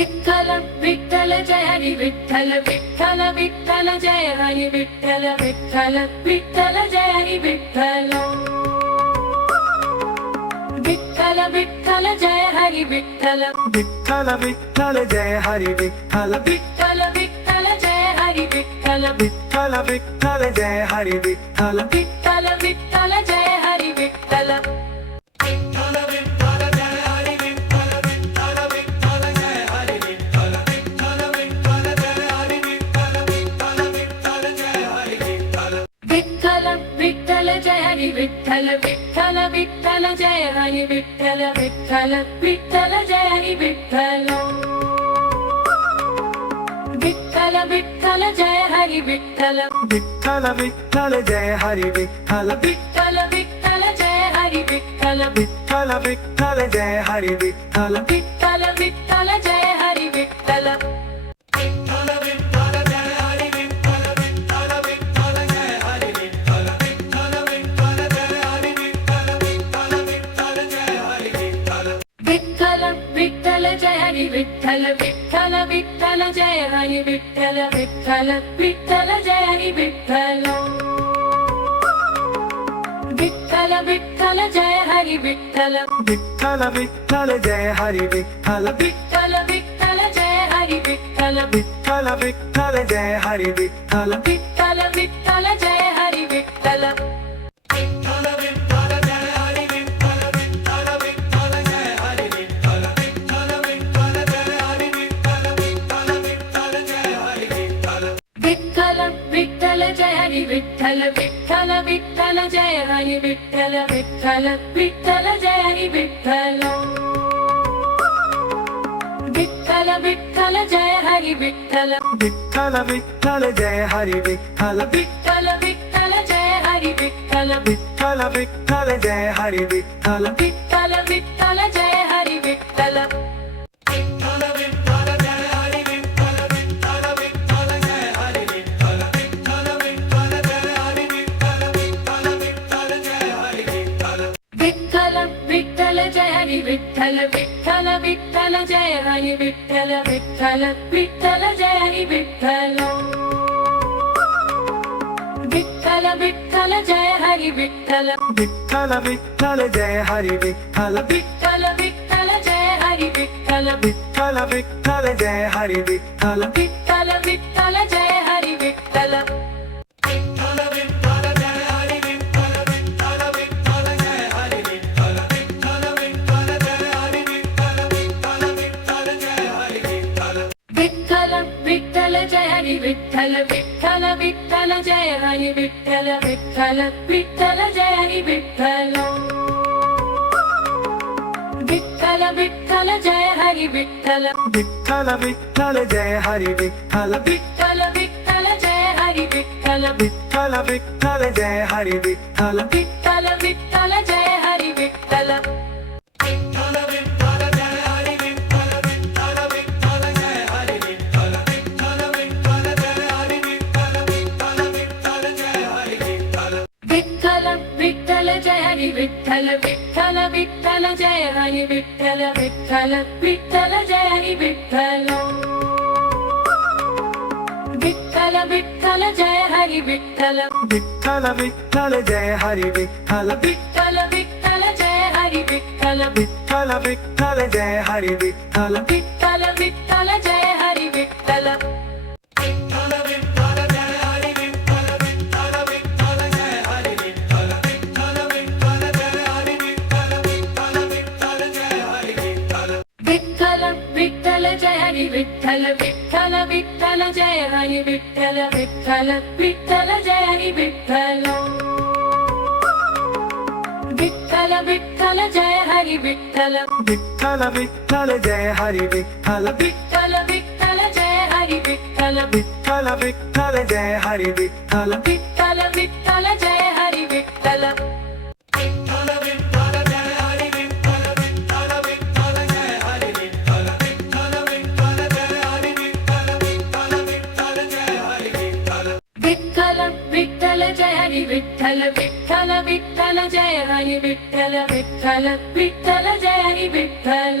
Vitthal Vitthal Jai Hari Vitthal Vitthal Vitthal Jai Hari Vitthal Vitthal Vitthal Jai Hari Vitthal Vitthal Vitthal Jai Hari Vitthal Vitthal Vitthal Jai Hari Vitthal Vitthal Vitthal Jai Hari Vitthal Vitthal Vitthal Jai Hari Vitthal Vitthal Vitthal Jai Hari Vitthal Vitthal Jai Hari Vitthal Vitthal Vitthal Jai Hari Vitthal Vitthal Vitthal Jai Hari Vitthal Vitthal Vitthal Jai Hari Vitthal Vitthal Vitthal Jai Hari Vitthal Vitthal Vitthal Jai Hari Vitthal Vitthal Vitthal Jai Hari Vitthal Vitthal Vitthal Jai Hari Vitthal Vitthal Jai Hari Vitthal Vitthal Vitthal Jai Hari Vitthal Vitthal Vitthal Jai Hari Vitthal Vitthal Vitthal Jai Hari Vitthal Vitthal Vitthal Jai Hari Vitthal Vitthal Vitthal Jai Hari Vitthal Vitthal Vitthal Jai Hari Vitthal Vitthal Vitthal Jai Hari Vitthal Vitthal Jai Hari Vitthal Vitthal Vitthal Jai Hari Vitthal Vitthal Vitthal Jai Hari Vitthal Vitthal Vitthal Jai Hari Vitthal Vitthal Vitthal Jai Hari Vitthal Vitthal Vitthal Jai Hari Vitthal Vitthal Vitthal Jai Hari Vitthal Vitthal Vitthal Jai Hari Vitthal Vitthal Jai Hari Vitthal Vitthal Vitthal Jai Hari Vitthal Vitthal Vitthal Jai Hari Vitthal Vitthal Vitthal Jai Hari Vitthal Vitthal Vitthal Jai Hari Vitthal Vitthal Vitthal Jai Hari Vitthal Vitthal Vitthal Jai Hari Vitthal Vitthal Vitthal Jai Hari Vitthal Vitthal Jai Hari Vitthal Vitthal Vitthal Jai Hari Vitthal Vitthal Vitthal Jai Hari Vitthal Vitthal Vitthal Jai Hari Vitthal Vitthal Vitthal Jai Hari Vitthal Vitthal Vitthal Jai Hari Vitthal Vitthal Vitthal Jai Hari Vitthal Vitthal Vitthal Jai Hari Vitthal Vitthal Jai Hari Vitthal Vitthal Vitthal Jai Hari Vitthal Vitthal Vitthal Jai Hari Vitthal Vitthal Vitthal Jai Hari Vitthal Vitthal Vitthal Jai Hari Vitthal Vitthal Vitthal Jai Hari Vitthal Vitthal Vitthal Jai Hari Vitthal Vitthal Vitthal Jai Hari Vitthal Vitthal Jai Hari Vitthal Vitthal Vitthal Jai Hari Vitthal Vitthal Vitthal Jai Hari Vitthal Vitthal Vitthal Jai Hari Vitthal Vitthal Vitthal Jai Hari Vitthal Vitthal Vitthal Jai Hari Vitthal Vitthal Vitthal Jai Hari Vitthal Vitthal Vitthal Jai Hari Vitthal Vitthal Jai Hari Vitthal Vitthal Vitthal Jai Hari Vitthal Vitthal Vitthal Jai Hari Vitthal